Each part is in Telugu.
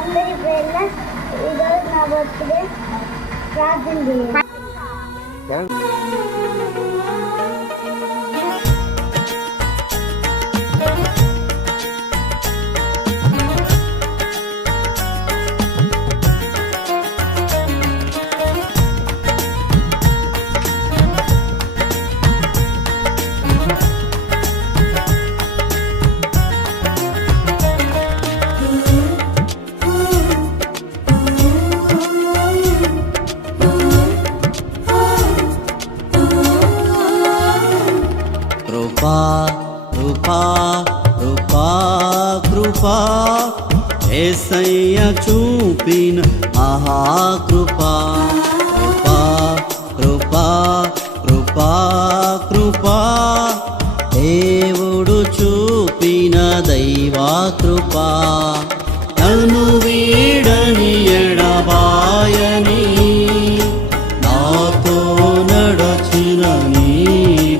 అందరి పేర్ల ఈరోజు నా బర్త్డే ప్రార్థన చేయండి. కృపా కృపా కృపా కృపా యేసయ్య చూపిన మహాకృపా కృపా కృపా కృపా కృపా దేవుడు చూపిన దైవా కృపా నన్ను వీడని ఎడబాయని నాతో నడచిన నీ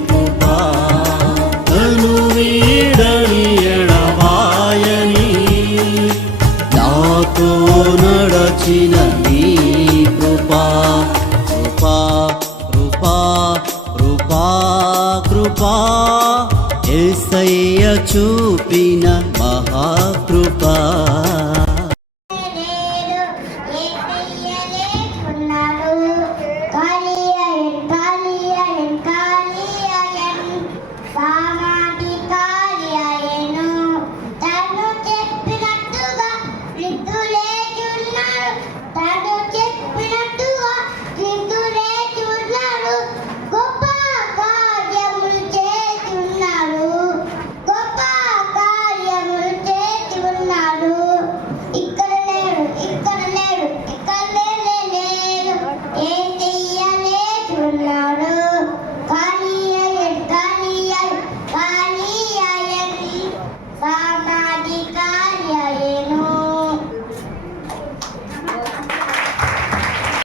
కృపా నన్ను వీడని ఎడబాయని నాతో నడచిన నీ కృపా కృపా కృపా కృపా కృపా యేసయ్య చూపిన మహా